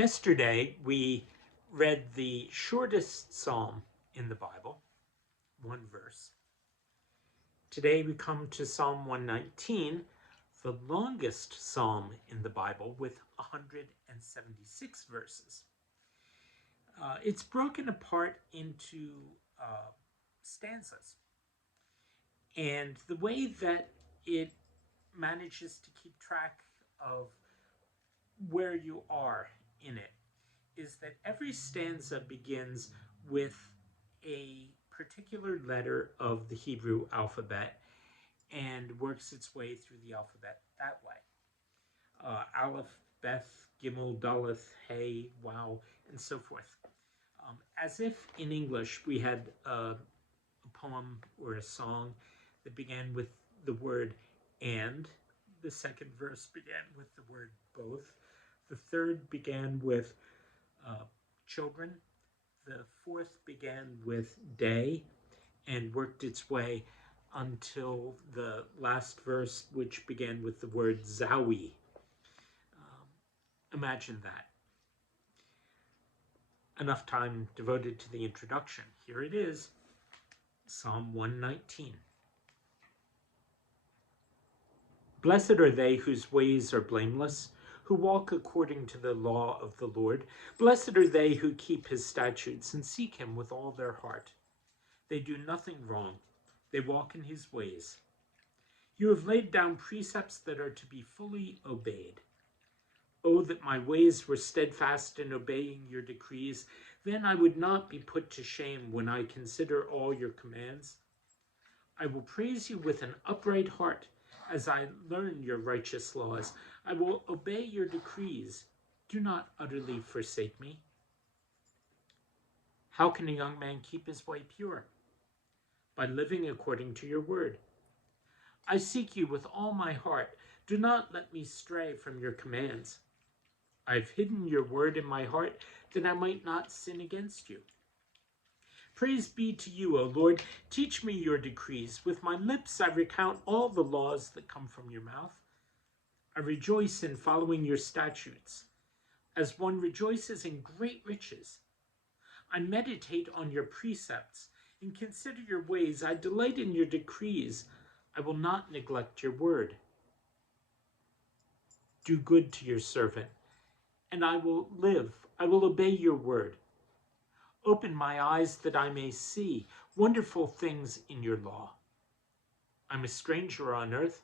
Yesterday, we read the shortest psalm in the Bible, one verse. Today, we come to Psalm 119, the longest psalm in the Bible, with 176 verses. It's broken apart into stanzas. And the way that it manages to keep track of where you are in it is that every stanza begins with a particular letter of the Hebrew alphabet and works its way through the alphabet that way. Aleph, Beth, Gimel, Daleth, Hey, Wow, and so forth. As if in English we had a poem or a song that began with the word and, the second verse began with the word both, the third began with children, the fourth began with day and worked its way until the last verse, which began with the word Zawi. Imagine that. Enough time devoted to the introduction. Here it is, Psalm 119. Blessed are they whose ways are blameless, who walk according to the law of the Lord. Blessed are they who keep his statutes and seek him with all their heart. They do nothing wrong. They walk in his ways. You have laid down precepts that are to be fully obeyed. Oh, that my ways were steadfast in obeying your decrees. Then I would not be put to shame when I consider all your commands. I will praise you with an upright heart as I learn your righteous laws. I will obey your decrees. Do not utterly forsake me. How can a young man keep his way pure? By living according to your word. I seek you with all my heart. Do not let me stray from your commands. I've hidden your word in my heart that I might not sin against you. Praise be to you, O Lord. Teach me your decrees. With my lips I recount all the laws that come from your mouth. I rejoice in following your statutes, as one rejoices in great riches. I meditate on your precepts and consider your ways. I delight in your decrees. I will not neglect your word. Do good to your servant, and I will live. I will obey your word. Open my eyes that I may see wonderful things in your law. I'm a stranger on earth.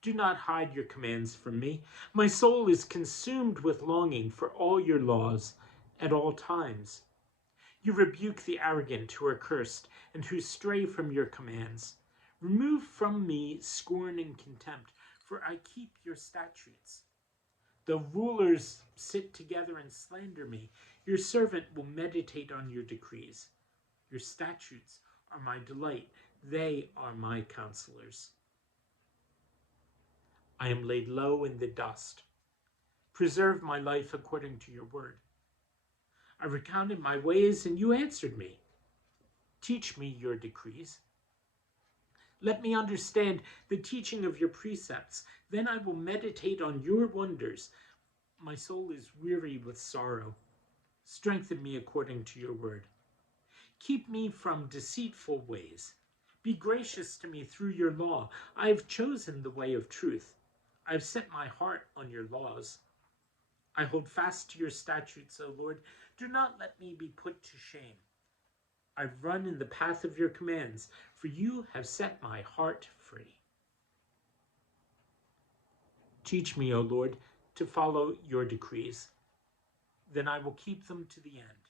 Do not hide your commands from me. My soul is consumed with longing for all your laws at all times. You rebuke the arrogant who are cursed and who stray from your commands. Remove from me scorn and contempt, for I keep your statutes. Though rulers sit together and slander me, your servant will meditate on your decrees. Your statutes are my delight. They are my counselors. I am laid low in the dust. Preserve my life according to your word. I recounted my ways, and you answered me. Teach me your decrees. Let me understand the teaching of your precepts. Then I will meditate on your wonders. My soul is weary with sorrow. Strengthen me according to your word. Keep me from deceitful ways. Be gracious to me through your law. I have chosen the way of truth. I have set my heart on your laws. I hold fast to your statutes, O Lord. Do not let me be put to shame. I run in the path of your commands, for you have set my heart free. Teach me, O Lord, to follow your decrees. Then I will keep them to the end.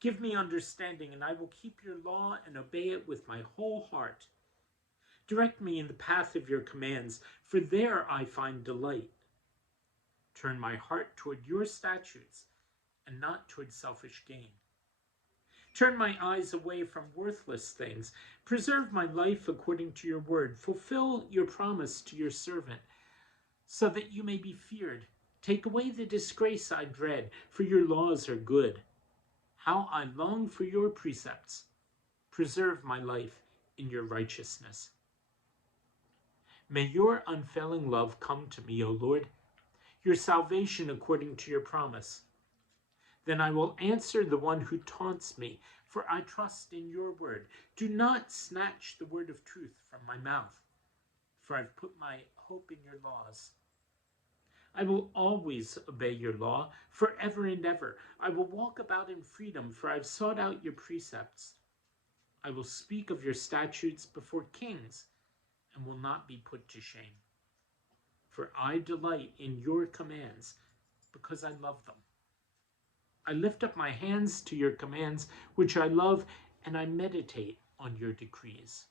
Give me understanding, and I will keep your law and obey it with my whole heart. Direct me in the path of your commands, for there I find delight. Turn my heart toward your statutes and not toward selfish gain. Turn my eyes away from worthless things. Preserve my life according to your word. Fulfill your promise to your servant, so that you may be feared. Take away the disgrace I dread, for your laws are good. How I long for your precepts. Preserve my life in your righteousness. May your unfailing love come to me, O Lord, your salvation according to your promise. Then I will answer the one who taunts me, for I trust in your word. Do not snatch the word of truth from my mouth, for I've put my hope in your laws. I will always obey your law, forever and ever. I will walk about in freedom, for I've sought out your precepts. I will speak of your statutes before kings, and will not be put to shame. For I delight in your commands, because I love them. I lift up my hands to your commands, which I love, and I meditate on your decrees.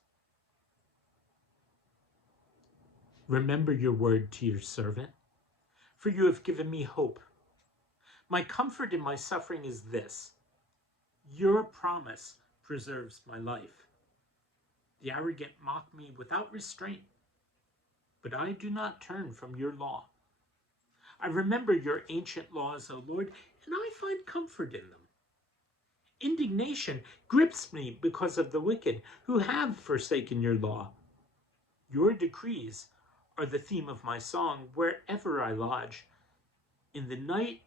Remember your word to your servant, for you have given me hope. My comfort in my suffering is this: your promise preserves my life. The arrogant mock me without restraint, but I do not turn from your law. I remember your ancient laws, O Lord, and I find comfort in them. Indignation grips me because of the wicked who have forsaken your law. Your decrees are the theme of my song wherever I lodge. In the night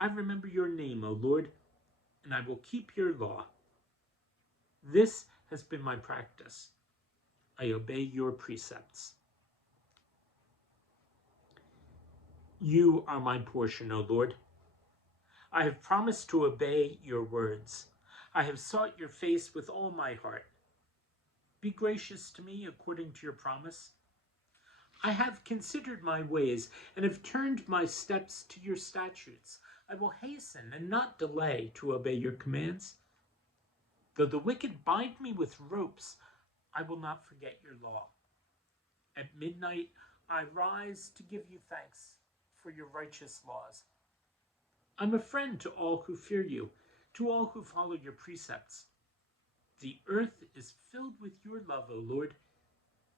I remember your name, O Lord, and I will keep your law. This has been my practice. I obey your precepts. You are my portion, O Lord. I have promised to obey your words. I have sought your face with all my heart. Be gracious to me according to your promise. I have considered my ways and have turned my steps to your statutes. I will hasten and not delay to obey your commands. Though the wicked bind me with ropes, I will not forget your law. At midnight, I rise to give you thanks for your righteous laws. I'm a friend to all who fear you, to all who follow your precepts. The earth is filled with your love, O Lord.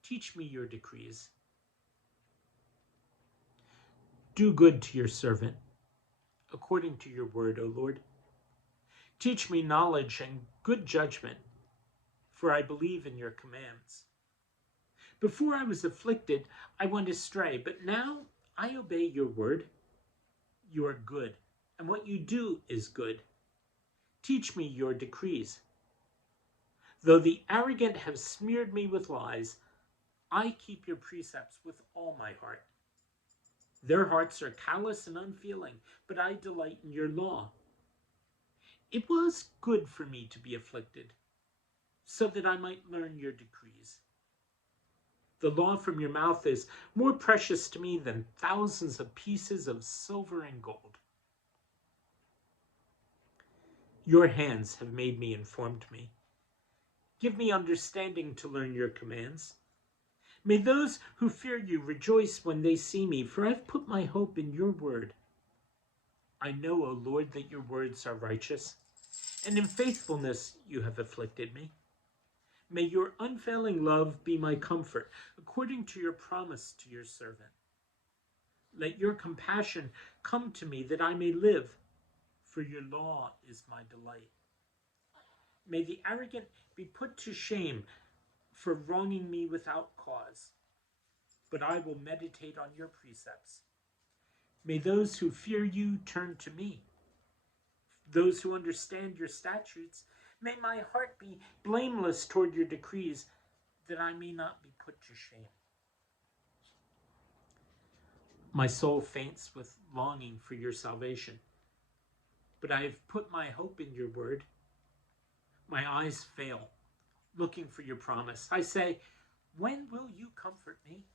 Teach me your decrees. Do good to your servant, according to your word, O Lord. Teach me knowledge and good judgment, for I believe in your commands. Before I was afflicted, I went astray, but now I obey your word. You are good, and what you do is good. Teach me your decrees. Though the arrogant have smeared me with lies, I keep your precepts with all my heart. Their hearts are callous and unfeeling, but I delight in your law. It was good for me to be afflicted, so that I might learn your decrees. The law from your mouth is more precious to me than thousands of pieces of silver and gold. Your hands have made me informed me. Give me understanding to learn your commands. May those who fear you rejoice when they see me, for I've put my hope in your word. I know, O Lord, that your words are righteous, and in faithfulness you have afflicted me. May your unfailing love be my comfort, according to your promise to your servant. Let your compassion come to me that I may live, for your law is my delight. May the arrogant be put to shame for wronging me without cause, but I will meditate on your precepts. May those who fear you turn to me. Those who understand your statutes, may my heart be blameless toward your decrees, that I may not be put to shame. My soul faints with longing for your salvation, but I have put my hope in your word. My eyes fail, looking for your promise. I say, when will you comfort me?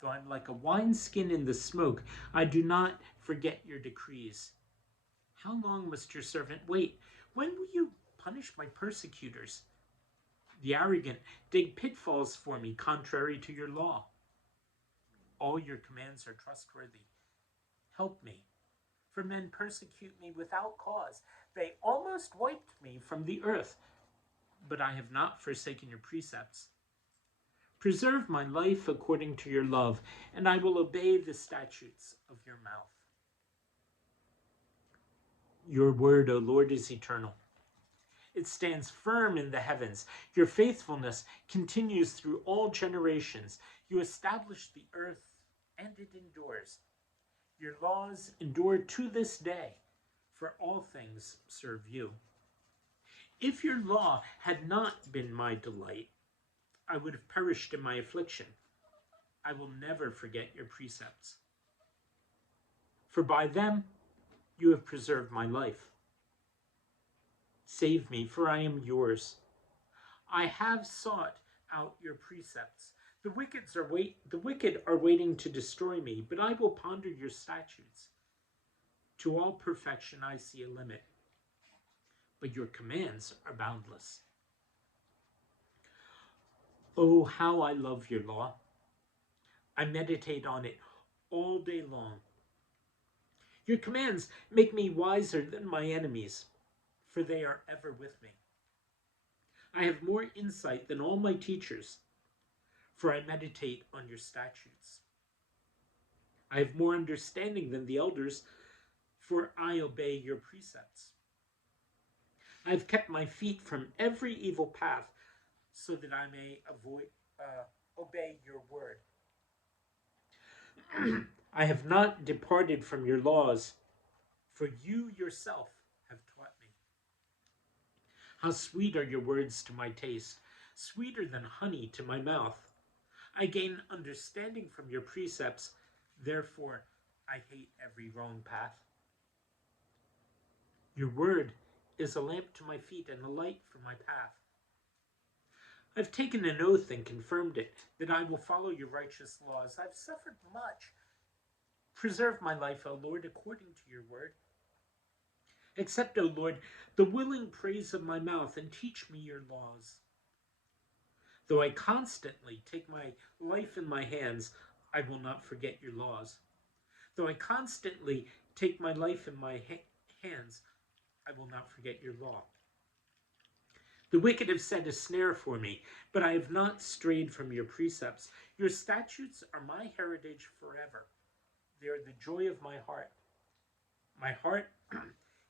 Though I'm like a wineskin in the smoke, I do not forget your decrees. How long must your servant wait? When will you punish my persecutors? The arrogant dig pitfalls for me, contrary to your law. All your commands are trustworthy. Help me, for men persecute me without cause. They almost wiped me from the earth, but I have not forsaken your precepts. Preserve my life according to your love, and I will obey the statutes of your mouth. Your word, O Lord, is eternal. It stands firm in the heavens. Your faithfulness continues through all generations. You establish the earth, and it endures. Your laws endure to this day. for all things serve you. If your law had not been my delight, I would have perished in my affliction. I will never forget your precepts. For by them you have preserved my life. Save me, for I am yours. I have sought out your precepts. The wicked are waiting to destroy me, but I will ponder your statutes. To all perfection I see a limit, but your commands are boundless. Oh, how I love your law. I meditate on it all day long. Your commands make me wiser than my enemies, for they are ever with me. I have more insight than all my teachers, for I meditate on your statutes. I have more understanding than the elders, for I obey your precepts. I have kept my feet from every evil path, so that I may obey your word. I have not departed from your laws, for you yourself have taught me. How sweet are your words to my taste, sweeter than honey to my mouth. I gain understanding from your precepts, therefore I hate every wrong path. Your word is a lamp to my feet and a light for my path. I've taken an oath and confirmed it, that I will follow your righteous laws. I've suffered much. Preserve my life, O Lord, according to your word. Accept, O Lord, the willing praise of my mouth, and teach me your laws. Though I constantly take my life in my hands, I will not forget your laws. Though I constantly take my life in my hands, I will not forget your law. The wicked have set a snare for me, but I have not strayed from your precepts. Your statutes are my heritage forever. They are the joy of my heart. My heart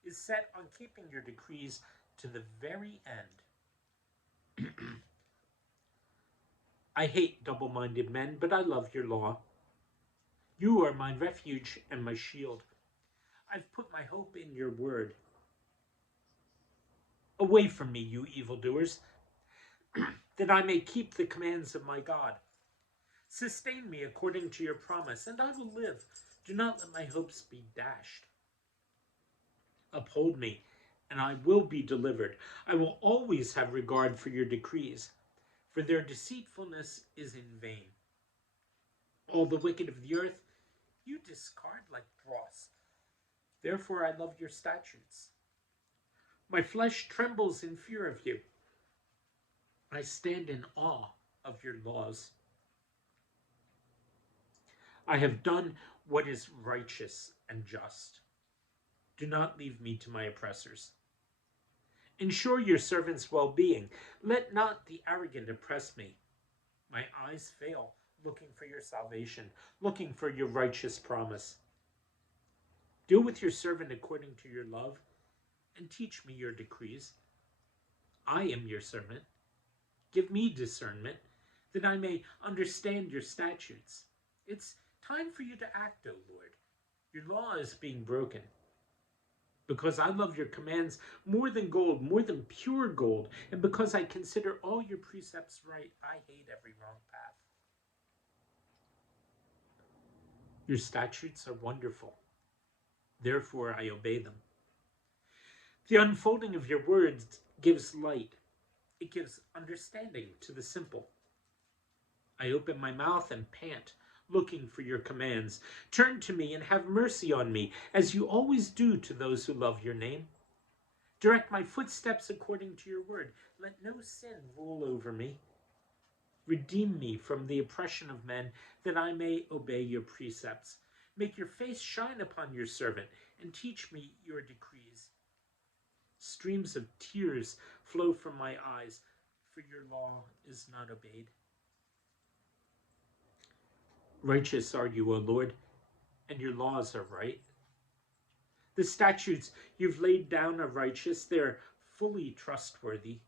is set on keeping your decrees to the very end. I hate double-minded men, but I love your law. You are my refuge and my shield. I've put my hope in your word. Away from me, you evildoers, that I may keep the commands of my God. Sustain me according to your promise, and I will live. Do not let my hopes be dashed. Uphold me, and I will be delivered. I will always have regard for your decrees, for their deceitfulness is in vain. All the wicked of the earth you discard like dross. Therefore I love your statutes. My flesh trembles in fear of you. I stand in awe of your laws. I have done what is righteous and just. Do not leave me to my oppressors. Ensure your servant's well-being. Let not the arrogant oppress me. My eyes fail, looking for your salvation, looking for your righteous promise. Deal with your servant according to your love, and teach me your decrees. I am your servant. Give me discernment, that I may understand your statutes. It's time for you to act, O Lord. Your law is being broken. Because I love your commands more than gold, more than pure gold, and because I consider all your precepts right, I hate every wrong path. Your statutes are wonderful. Therefore I obey them. The unfolding of your words gives light. It gives understanding to the simple. I open my mouth and pant, looking for your commands. Turn to me and have mercy on me, as you always do to those who love your name. Direct my footsteps according to your word. Let no sin rule over me. Redeem me from the oppression of men, that I may obey your precepts. Make your face shine upon your servant, and teach me your decrees. Streams of tears flow from my eyes, for your law is not obeyed. Righteous are you, O Lord, and your laws are right. The statutes you've laid down are righteous. They're fully trustworthy.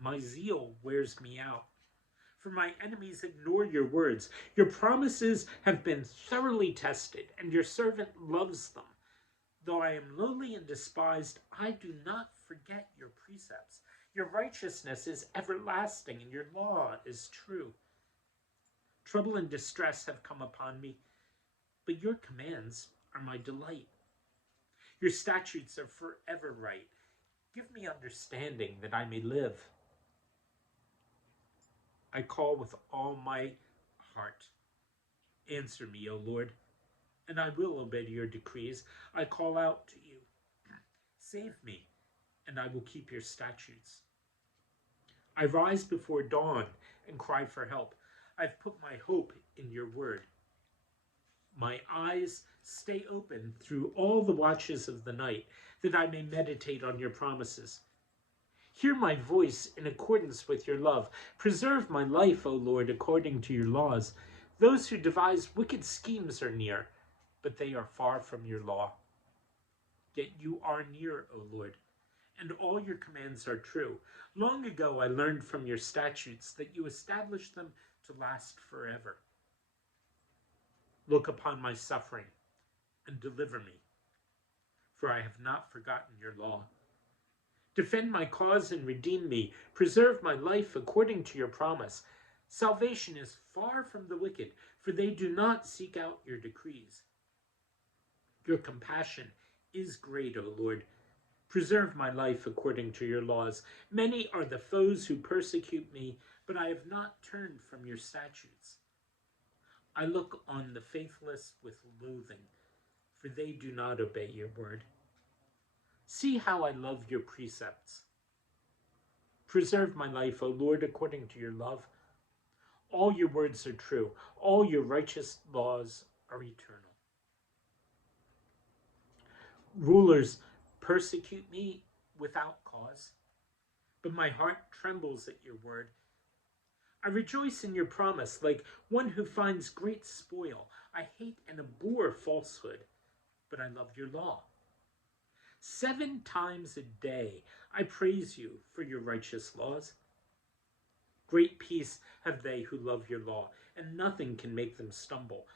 My zeal wears me out, for my enemies ignore your words. Your promises have been thoroughly tested, and your servant loves them. Though I am lowly and despised, I do not forget your precepts. Your righteousness is everlasting, and your law is true. Trouble and distress have come upon me, but your commands are my delight. Your statutes are forever right. Give me understanding that I may live. I call with all my heart. Answer me, O Lord, and I will obey your decrees. I call out to you. Save me, and I will keep your statutes. I rise before dawn and cry for help. I've put my hope in your word. My eyes stay open through all the watches of the night, that I may meditate on your promises. Hear my voice in accordance with your love. Preserve my life, O Lord, according to your laws. Those who devise wicked schemes are near, but they are far from your law. Yet you are near, O Lord, and all your commands are true. Long ago I learned from your statutes that you established them to last forever. Look upon my suffering and deliver me, for I have not forgotten your law. Defend my cause and redeem me. Preserve my life according to your promise. Salvation is far from the wicked, for they do not seek out your decrees. Your compassion is great, O Lord. Preserve my life according to your laws. Many are the foes who persecute me, but I have not turned from your statutes. I look on the faithless with loathing, for they do not obey your word. See how I love your precepts. Preserve my life, O Lord, according to your love. All your words are true. All your righteous laws are eternal. Rulers persecute me without cause, but my heart trembles at your word. I rejoice in your promise like one who finds great spoil. I hate and abhor falsehood, but I love your law. 7 times a day I praise you for your righteous laws. Great peace have they who love your law, and nothing can make them stumble.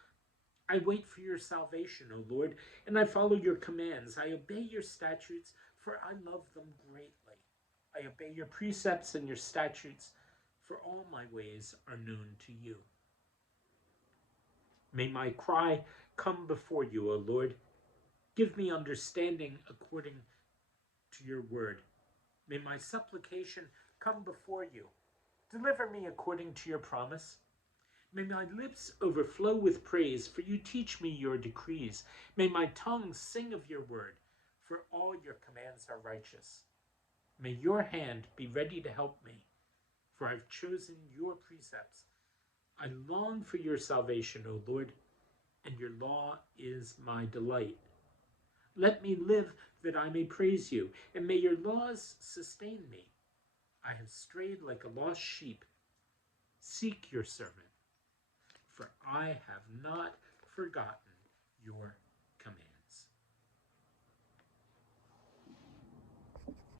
I wait for your salvation, O Lord, and I follow your commands. I obey your statutes, for I love them greatly. I obey your precepts and your statutes, for all my ways are known to you. May my cry come before you, O Lord. Give me understanding according to your word. May my supplication come before you. Deliver me according to your promise. May my lips overflow with praise, for you teach me your decrees. May my tongue sing of your word, for all your commands are righteous. May your hand be ready to help me, for I've chosen your precepts. I long for your salvation, O Lord, and your law is my delight. Let me live that I may praise you, and may your laws sustain me. I have strayed like a lost sheep. Seek your servant, for I have not forgotten your